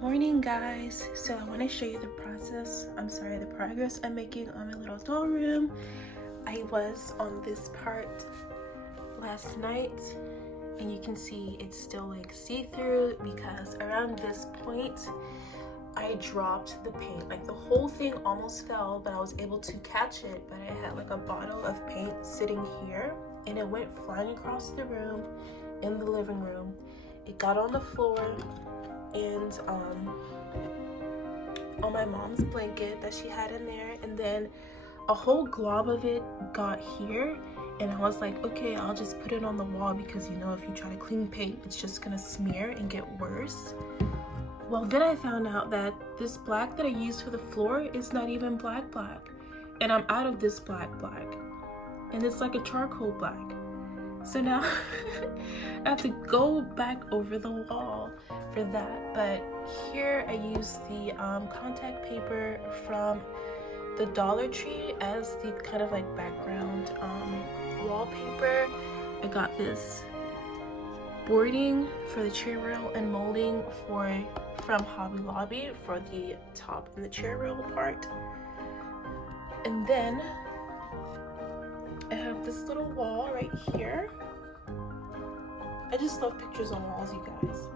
Morning guys, so I want to show you the progress I'm making on my little doll room. I was on this part last night and you can see it's still like see-through because around this point I dropped the paint. Like the whole thing almost fell, but I was able to catch it. But I had like a bottle of paint sitting here and it went flying across the room in the living room. It got on the floor and on my mom's blanket that she had in there, and then a whole glob of it got here, and I was like, okay, I'll just put it on the wall because you know if you try to clean paint it's just gonna smear and get worse. Well, then I found out that this black that I used for the floor is not even black, and I'm out of this black, and it's like a charcoal black. So now I have to go back over the wall for that. But here I use the contact paper from the Dollar Tree as the kind of like background wallpaper. I got this boarding for the chair rail and molding from Hobby Lobby for the top and the chair rail part. And then I have this little wall right here. I just love pictures on walls, you guys.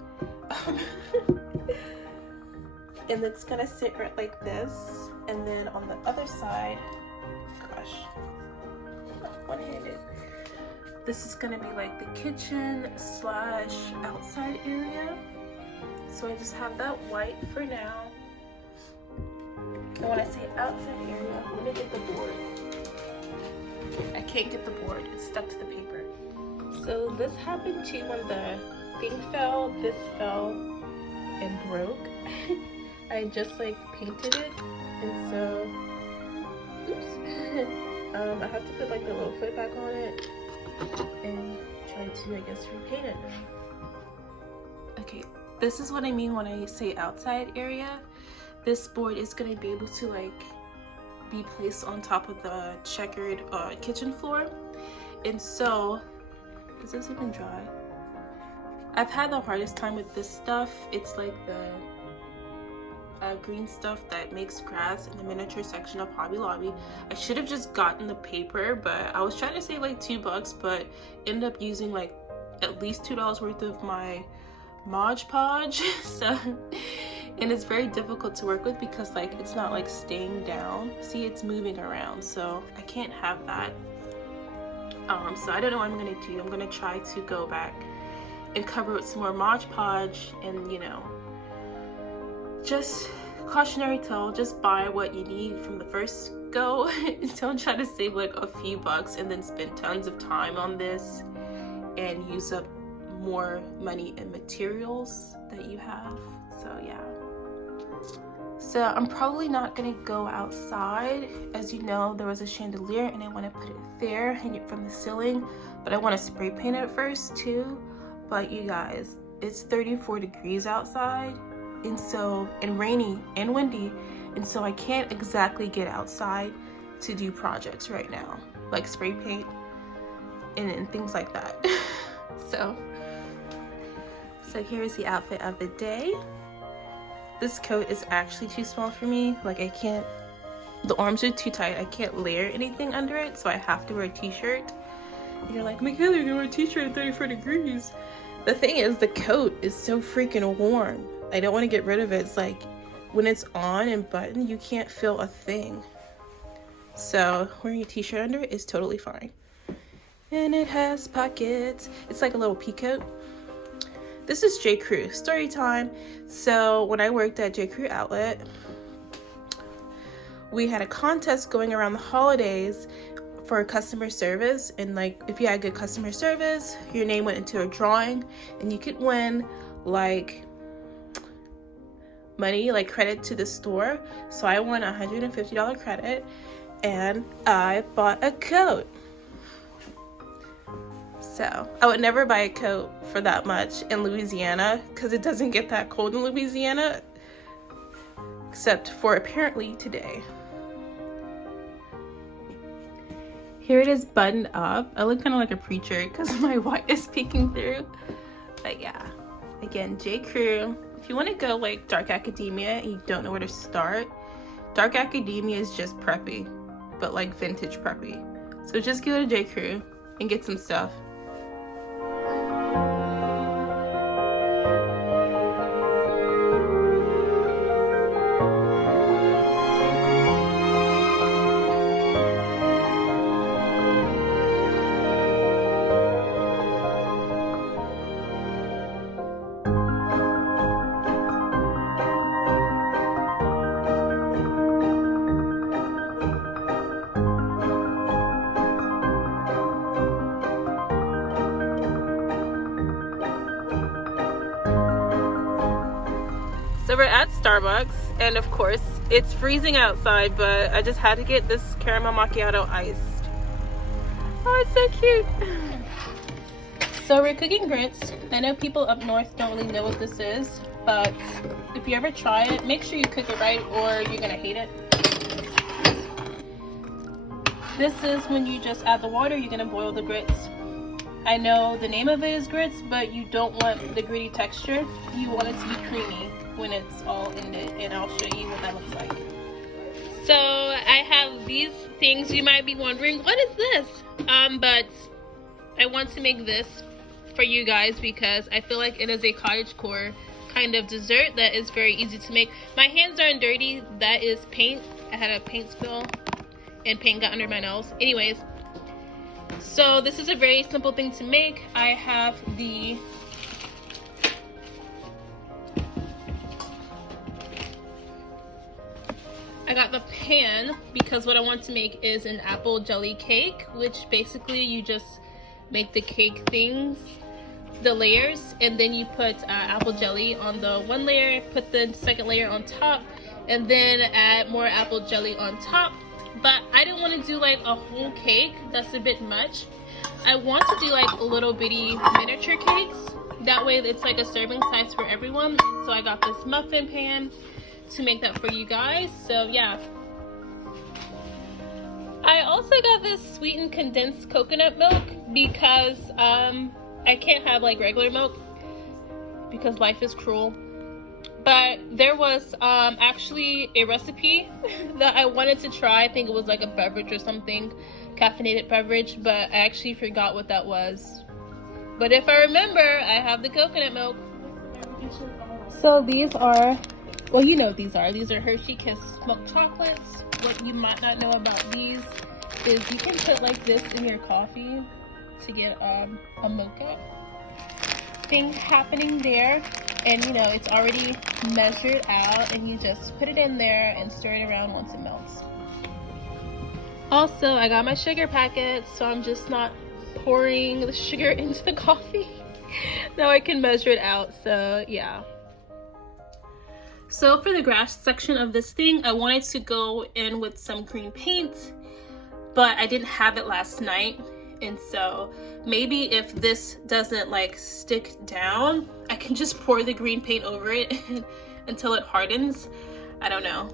And it's gonna sit right like this. And then on the other side, gosh, one-handed. This is gonna be like the kitchen / outside area. So I just have that white for now. And when I say outside area, let me get the board. I can't get the board, it's stuck to the paper. So this happened too when the thing fell, this fell and broke. I just like painted it, and so, oops. I have to put like the little foot back on it and try to, I guess, repaint it. Okay, this is what I mean when I say outside area. This board is gonna be able to like be placed on top of the checkered kitchen floor. And so, is this even dry? I've had the hardest time with this stuff. It's like the green stuff that makes grass in the miniature section of Hobby Lobby. I should have just gotten the paper, but I was trying to save like $2, but ended up using like at least $2 worth of my Mod Podge. So, and it's very difficult to work with because like it's not like staying down. See, it's moving around, so I can't have that. So I don't know what I'm gonna do. I'm gonna try to go back and cover with some more Mod Podge, and you know, just cautionary tale, just buy what you need from the first go. Don't try to save like a few bucks and then spend tons of time on this and use up more money and materials that you have. So yeah. So I'm probably not gonna go outside. As you know, there was a chandelier and I want to put it there, hang it from the ceiling, but I want to spray paint it first too. But you guys, it's 34 degrees outside, and rainy and windy, and so I can't exactly get outside to do projects right now, like spray paint and things like that. So here's the outfit of the day. This coat is actually too small for me. Like the arms are too tight. I can't layer anything under it, so I have to wear a t-shirt. And you're like, Michaela, you're gonna wear a t-shirt at 34 degrees. The thing is, the coat is so freaking warm. I don't want to get rid of it. It's like when it's on and buttoned, you can't feel a thing. So wearing a t-shirt under it is totally fine. And it has pockets. It's like a little pea coat. This is J. Crew story time. So when I worked at J. Crew Outlet, we had a contest going around the holidays for customer service, and like if you had good customer service, your name went into a drawing and you could win like money, like credit to the store. So I won a $150 credit and I bought a coat. So I would never buy a coat for that much in Louisiana because it doesn't get that cold in Louisiana, except for apparently today. Here it is buttoned up. I look kind of like a preacher because my white is peeking through. But yeah, again, J. Crew. If you want to go like dark academia and you don't know where to start, dark academia is just preppy, but like vintage preppy. So just go to J. Crew and get some stuff. So we're at Starbucks, and of course it's freezing outside, but I just had to get this caramel macchiato iced. Oh, it's so cute. So we're cooking grits. I know people up north don't really know what this is, but if you ever try it, make sure you cook it right or you're gonna hate it. This is when you just add the water, you're gonna boil the grits. I know the name of it is grits, but you don't want the gritty texture. You want it to be creamy when it's all in it, and I'll show you what that looks like. So I have these things. You might be wondering, what is this? But I want to make this for you guys because I feel like it is a cottagecore kind of dessert that is very easy to make. My hands aren't dirty. That is paint. I had a paint spill and paint got under my nails. Anyways, so this is a very simple thing to make. I have I got the pan because what I want to make is an apple jelly cake, which basically you just make the cake things, the layers, and then you put apple jelly on the one layer, put the second layer on top, and then add more apple jelly on top. But I didn't want to do like a whole cake. That's a bit much. I want to do like a little bitty miniature cakes. That way it's like a serving size for everyone. So I got this muffin pan to make that for you guys. So yeah. I also got this sweetened condensed coconut milk because I can't have like regular milk because life is cruel. But there was actually a recipe that I wanted to try. I think it was like a beverage or something, caffeinated beverage, but I actually forgot what that was. But if I remember, I have the coconut milk. So these are, well, you know what these are. These are Hershey Kiss milk chocolates. What you might not know about these is you can put like this in your coffee to get a mocha thing happening there. And you know, it's already measured out, and you just put it in there and stir it around once it melts. Also, I got my sugar packets, so I'm just not pouring the sugar into the coffee. Now I can measure it out, so yeah. So for the grass section of this thing, I wanted to go in with some green paint, but I didn't have it last night. And so maybe if this doesn't like stick down, I can just pour the green paint over it until it hardens. I don't know.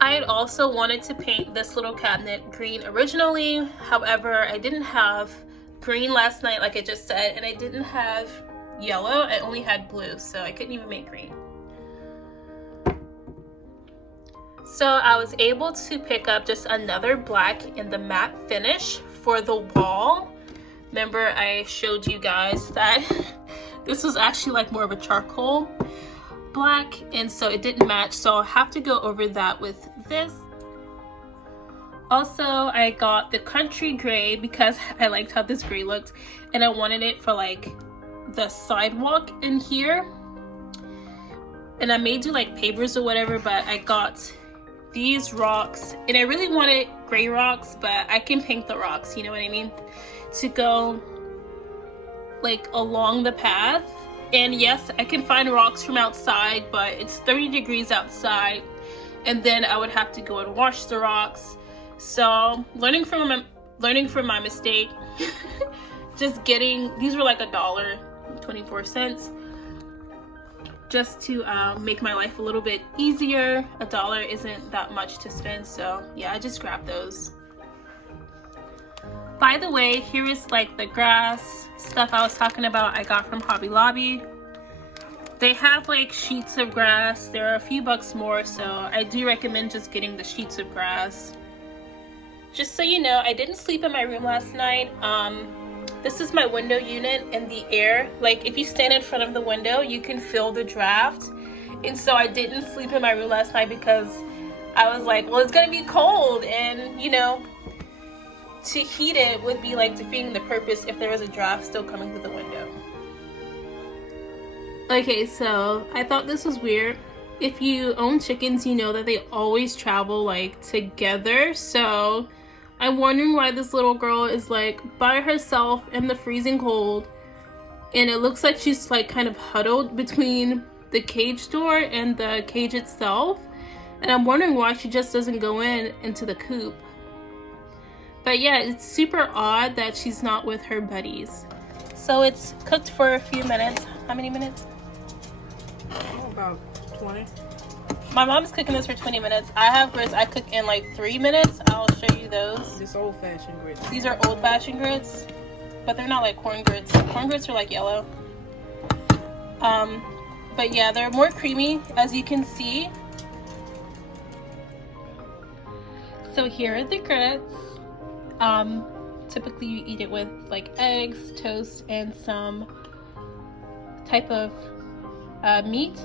I had also wanted to paint this little cabinet green originally. However, I didn't have green last night, like I just said, and I didn't have yellow. I only had blue, so I couldn't even make green. So I was able to pick up just another black in the matte finish for the wall. Remember I showed you guys that this was actually like more of a charcoal black, and so it didn't match, so I'll have to go over that with this. Also, I got the country gray because I liked how this gray looked, and I wanted it for like the sidewalk in here. And I may do like pavers or whatever, but I got these rocks, and I really wanted gray rocks, but I can paint the rocks, you know what I mean, to go like along the path. And yes, I can find rocks from outside, but it's 30 degrees outside, and then I would have to go and wash the rocks. So learning from my mistake. Just getting, these were like $1.24, just to make my life a little bit easier. $1 isn't that much to spend, so yeah, I just grabbed those. By the way, here is like the grass stuff I was talking about I got from Hobby Lobby. They have like sheets of grass. There are a few bucks more, so I do recommend just getting the sheets of grass. Just so you know, I didn't sleep in my room last night. This is my window unit, and the air, like if you stand in front of the window, you can feel the draft. And so I didn't sleep in my room last night because I was like, well, it's gonna be cold, and you know, to heat it would be like defeating the purpose if there was a draft still coming through the window. Okay, so I thought this was weird. If you own chickens, you know that they always travel like together. So I'm wondering why this little girl is like by herself in the freezing cold, and it looks like she's like kind of huddled between the cage door and the cage itself. And I'm wondering why she just doesn't go into the coop. But yeah, it's super odd that she's not with her buddies. So it's cooked for a few minutes. How many minutes? About 20. My mom's cooking this for 20 minutes. I have grits I cook in like 3 minutes. I'll show you those. This old-fashioned grits. These are old-fashioned grits, but they're not like corn grits. Corn grits are like yellow. But yeah, they're more creamy, as you can see. So here are the grits. Typically you eat it with like eggs, toast, and some type of meat.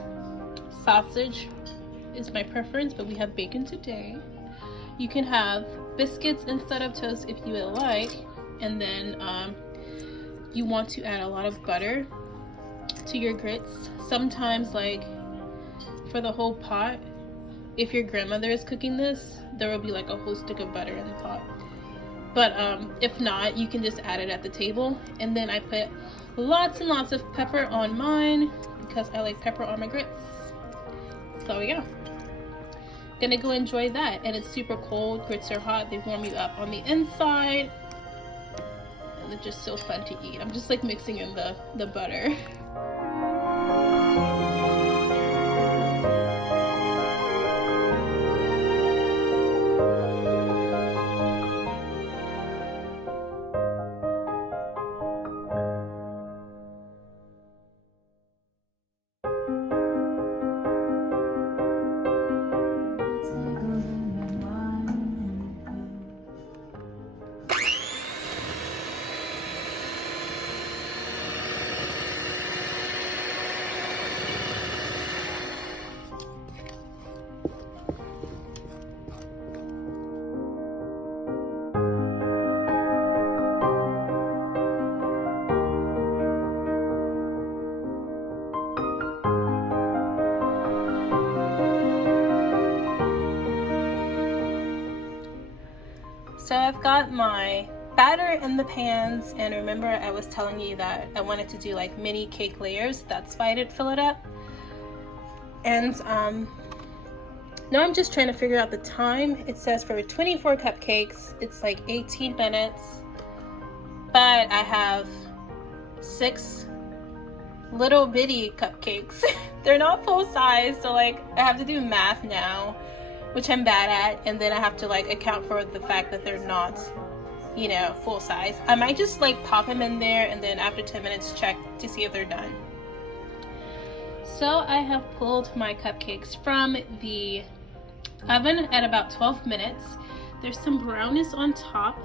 Sausage is my preference, but we have bacon today. You can have biscuits instead of toast if you would like, and then you want to add a lot of butter to your grits. Sometimes, like for the whole pot, if your grandmother is cooking this, there will be like a whole stick of butter in the pot. But if not, you can just add it at the table. And then I put lots and lots of pepper on mine because I like pepper on my grits. So yeah, gonna go enjoy that. And it's super cold. Grits are hot. They warm you up on the inside, and they're just so fun to eat. I'm just like mixing in the butter. So I've got my batter in the pans, and remember I was telling you that I wanted to do like mini cake layers. That's why I didn't fill it up. And now I'm just trying to figure out the time. It says for 24 cupcakes, it's like 18 minutes. But I have 6 little bitty cupcakes. They're not full size, so like I have to do math now, which I'm bad at, and then I have to like account for the fact that they're not, you know, full size. I might just like pop them in there and then after 10 minutes check to see if they're done. So I have pulled my cupcakes from the oven at about 12 minutes. There's some brownness on top.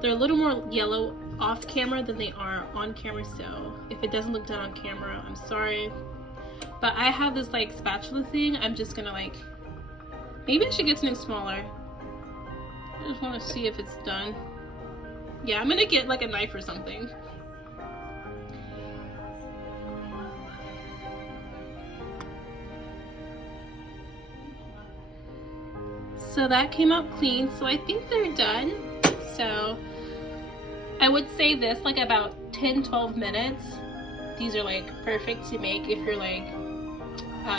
They're a little more yellow off camera than they are on camera, so if it doesn't look done on camera, I'm sorry. But I have this like spatula thing. I'm just gonna like, maybe I should get something smaller. I just want to see if it's done. Yeah, I'm gonna get like a knife or something. So that came out clean, so I think they're done. So I would say this like about 10-12 minutes. These are like perfect to make if you're like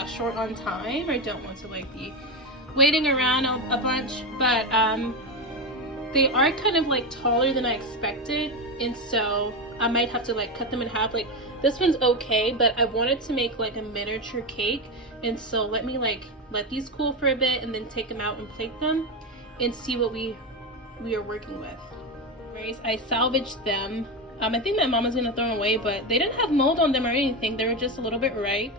short on time or don't want to like be waiting around a bunch. But they are kind of like taller than I expected, and so I might have to like cut them in half. Like this one's okay, but I wanted to make like a miniature cake, and so let me like let these cool for a bit and then take them out and plate them and see what we are working with. I salvaged them I think my mom was gonna throw them away, but they didn't have mold on them or anything. They were just a little bit ripe.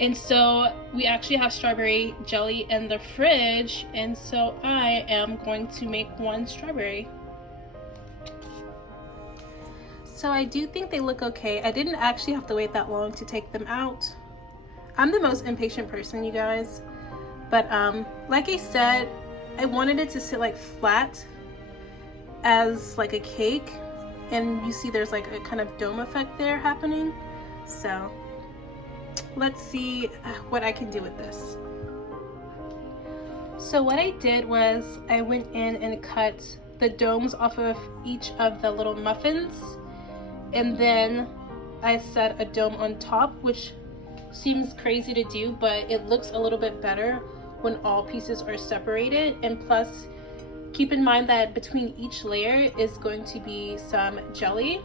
And so we actually have strawberry jelly in the fridge, and so I am going to make one strawberry. So I do think they look okay. I didn't actually have to wait that long to take them out. I'm the most impatient person, you guys. But like I said, I wanted it to sit like flat as like a cake, and you see there's like a kind of dome effect there happening. So let's see what I can do with this. So what I did was I went in and cut the domes off of each of the little muffins, and then I set a dome on top, which seems crazy to do, but it looks a little bit better when all pieces are separated. And plus, keep in mind that between each layer is going to be some jelly.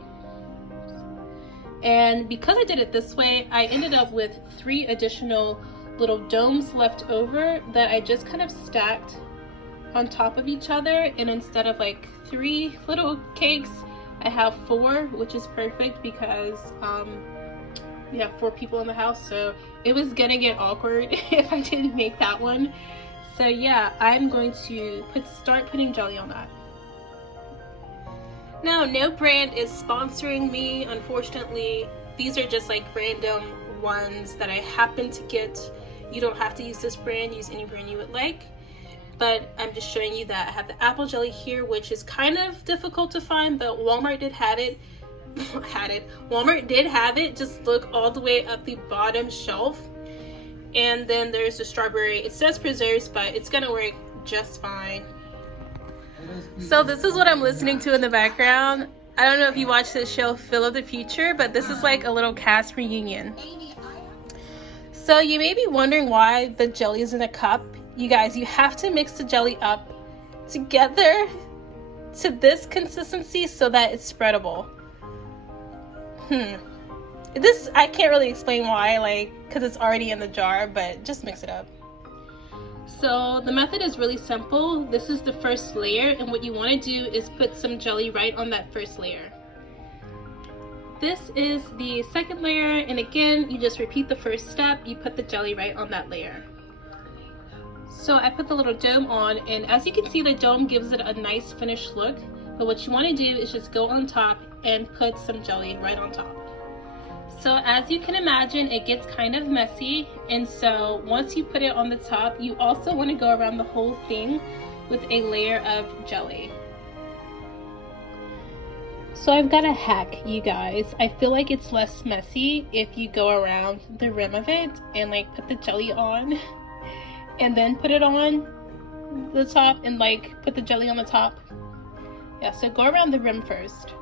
And because I did it this way, I ended up with 3 additional little domes left over that I just kind of stacked on top of each other. And instead of like 3 little cakes, I have 4, which is perfect because we have 4 people in the house, so it was gonna get awkward if I didn't make that one. So yeah, I'm going to start putting jelly on that. Now, no brand is sponsoring me, unfortunately. These are just like random ones that I happen to get. You don't have to use this brand, use any brand you would like. But I'm just showing you that I have the apple jelly here, which is kind of difficult to find, but Walmart did have it. Walmart did have it. Just look all the way up the bottom shelf. And then there's the strawberry. It says preserves, but it's gonna work just fine. So this is what I'm listening to in the background. I don't know if you watch this show, Phil of the Future, but this is like a little cast reunion. So you may be wondering why the jelly is in a cup. You guys, you have to mix the jelly up together to this consistency so that it's spreadable. This, I can't really explain why, like, because it's already in the jar, but just mix it up. So the method is really simple. This is the first layer, and what you want to do is put some jelly right on that first layer. This is the second layer, and again, you just repeat the first step. You put the jelly right on that layer. So I put the little dome on, and as you can see, the dome gives it a nice finished look. But what you want to do is just go on top and put some jelly right on top. So as you can imagine, it gets kind of messy, and so once you put it on the top, you also want to go around the whole thing with a layer of jelly. So I've got a hack, you guys. I feel like it's less messy if you go around the rim of it and like put the jelly on and then put it on the top and like put the jelly on the top. Yeah, so go around the rim first.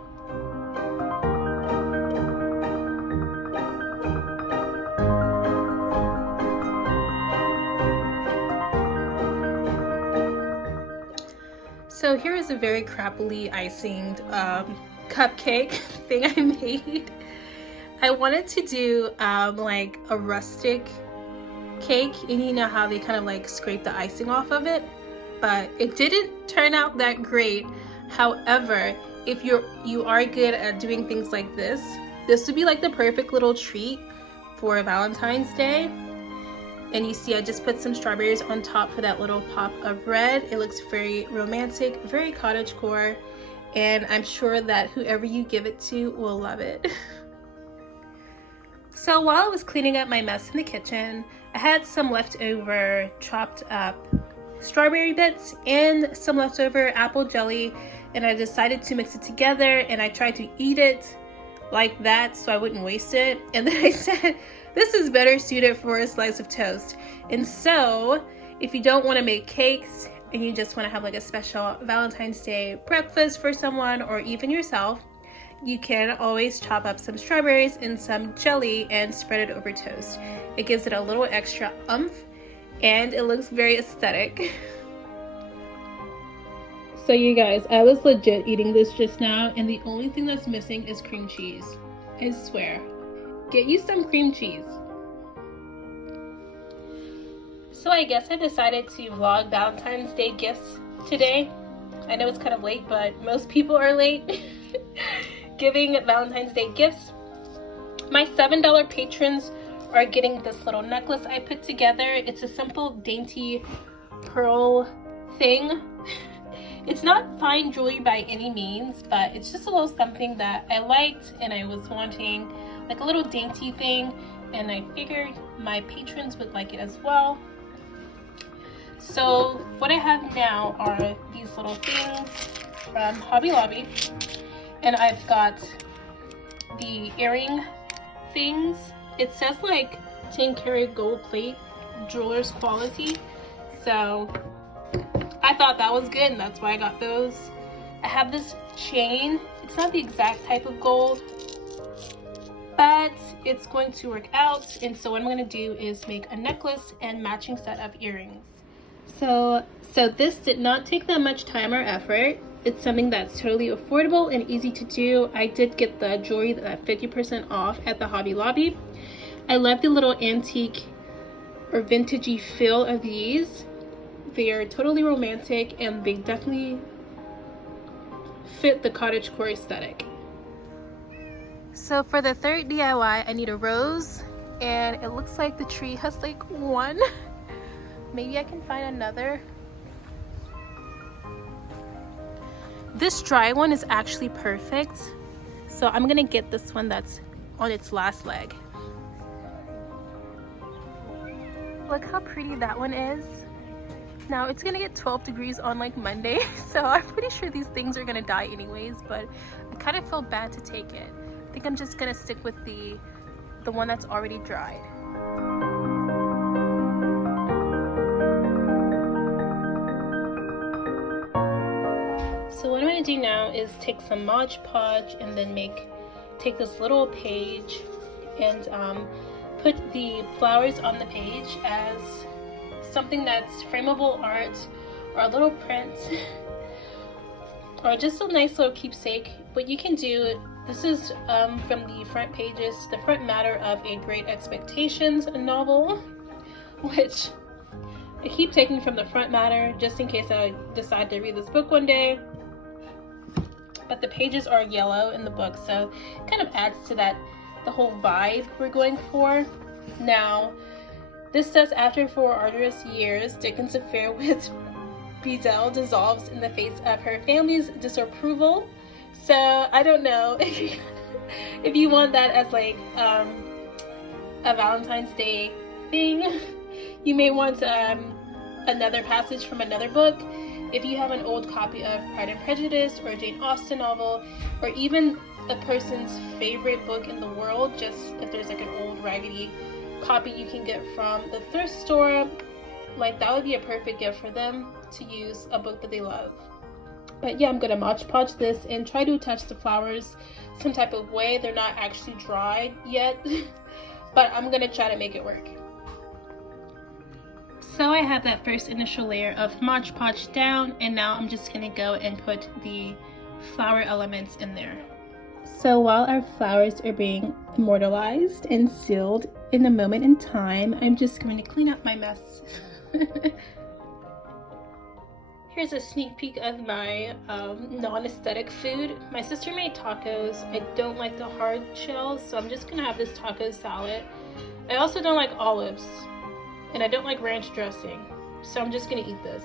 So here is a very crappily icinged cupcake thing I made. I wanted to do like a rustic cake, and you know how they kind of like scrape the icing off of it, but it didn't turn out that great. However, if you are good at doing things like this would be like the perfect little treat for Valentine's Day. And you see I just put some strawberries on top for that little pop of red. It looks very romantic, very cottagecore, and I'm sure that whoever you give it to will love it. So while I was cleaning up my mess in the kitchen, I had some leftover chopped up strawberry bits and some leftover apple jelly, and I decided to mix it together, and I tried to eat it like that so I wouldn't waste it. And then I said, this is better suited for a slice of toast. And so if you don't want to make cakes and you just want to have like a special Valentine's Day breakfast for someone or even yourself, you can always chop up some strawberries and some jelly and spread it over toast. It gives it a little extra oomph and it looks very aesthetic. So you guys, I was legit eating this just now, and the only thing that's missing is cream cheese. I swear. Get you some cream cheese. So I guess I decided to vlog Valentine's Day gifts today. I know it's kind of late, but most people are late. giving Valentine's Day gifts. My $7 patrons are getting this little necklace I put together. It's a simple dainty pearl thing. It's not fine jewelry by any means, but it's just a little something that I liked and I was wanting, like a little dainty thing, and I figured my patrons would like it as well. So what I have now are these little things from Hobby Lobby, and I've got the earring things. It says like 10-karat gold plate, jeweler's quality, so I thought that was good and that's why I got those. I have this chain. It's not the exact type of gold, but it's going to work out, and so what I'm going to do is make a necklace and matching set of earrings. So this did not take that much time or effort. It's something that's totally affordable and easy to do. I did get the jewelry at 50% off at the Hobby Lobby. I love the little antique or vintagey feel of these. They are totally romantic and they definitely fit the cottagecore aesthetic. So for the third DIY, I need a rose, and it looks like the tree has like one. Maybe I can find another. This dry one is actually perfect, so I'm gonna get this one that's on its last leg. Look how pretty that one is. Now it's gonna get 12 degrees on like Monday, so I'm pretty sure these things are gonna die anyways, but I kind of feel bad to take it. I think I'm just gonna stick with the one that's already dried. So what I'm going to do now is take some Mod Podge and then take this little page and put the flowers on the page as something that's frameable art or a little print or just a nice little keepsake. What you can do, this is from the front pages, the front matter of a Great Expectations novel, which I keep taking from the front matter just in case I decide to read this book one day. But the pages are yellow in the book, so it kind of adds to that, the whole vibe we're going for. Now, this says, after 4 arduous years, Dickens' affair with Beadle dissolves in the face of her family's disapproval. So, I don't know if you want that as like a Valentine's Day thing. You may want another passage from another book. If you have an old copy of Pride and Prejudice or a Jane Austen novel, or even a person's favorite book in the world, just if there's like an old raggedy copy you can get from the thrift store, like that would be a perfect gift for them to use a book that they love. But yeah, I'm gonna Mod Podge this and try to attach the flowers some type of way. They're not actually dried yet, but I'm gonna try to make it work. So I have that first initial layer of Mod Podge down, and now I'm just gonna go and put the flower elements in there. So while our flowers are being immortalized and sealed in a moment in time, I'm just going to clean up my mess. Here's a sneak peek of my non-aesthetic food. My sister made tacos. I don't like the hard shells, so I'm just gonna have this taco salad. I also don't like olives, and I don't like ranch dressing, so I'm just gonna eat this.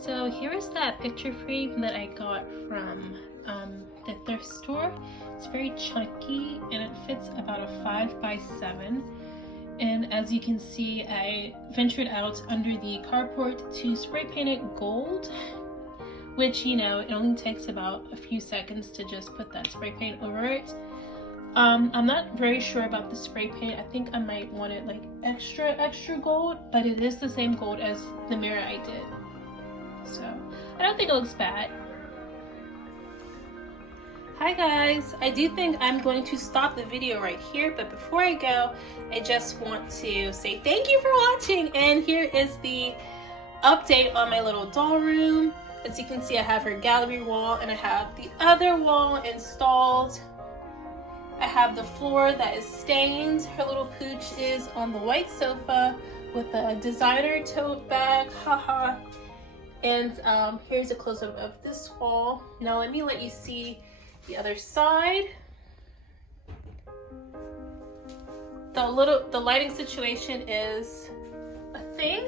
So here is that picture frame that I got from the thrift store. It's very chunky and it fits about a 5x7. And as you can see, I ventured out under the carport to spray paint it gold, which, you know, it only takes about a few seconds to just put that spray paint over it. I'm not very sure about the spray paint. I think I might want it like extra gold, but it is the same gold as the mirror I did. So I don't think it looks bad. Hi guys, I do think I'm going to stop the video right here, but before I go, I just want to say thank you for watching, and here is the update on my little doll room. As you can see, I have her gallery wall and I have the other wall installed. I have the floor that is stained. Her little pooch is on the white sofa with a designer tote bag, haha. And here's a close-up of this wall. Now let me let you see the other side. The lighting situation is a thing.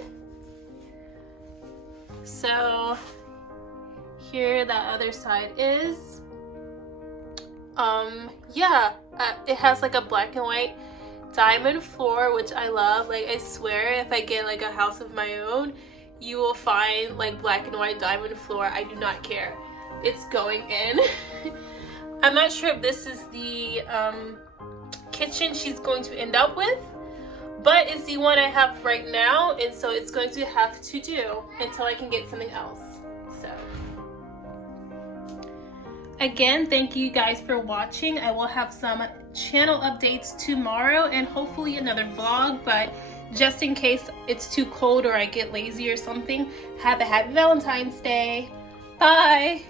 So here that other side is. Yeah, it has like a black and white diamond floor, which I love. Like, I swear if I get like a house of my own, you will find like black and white diamond floor. I do not care. It's going in. I'm not sure if this is the kitchen she's going to end up with, but it's the one I have right now, and so it's going to have to do until I can get something else. So again, thank you guys for watching. I will have some channel updates tomorrow and hopefully another vlog, but just in case it's too cold or I get lazy or something, have a happy Valentine's Day. Bye.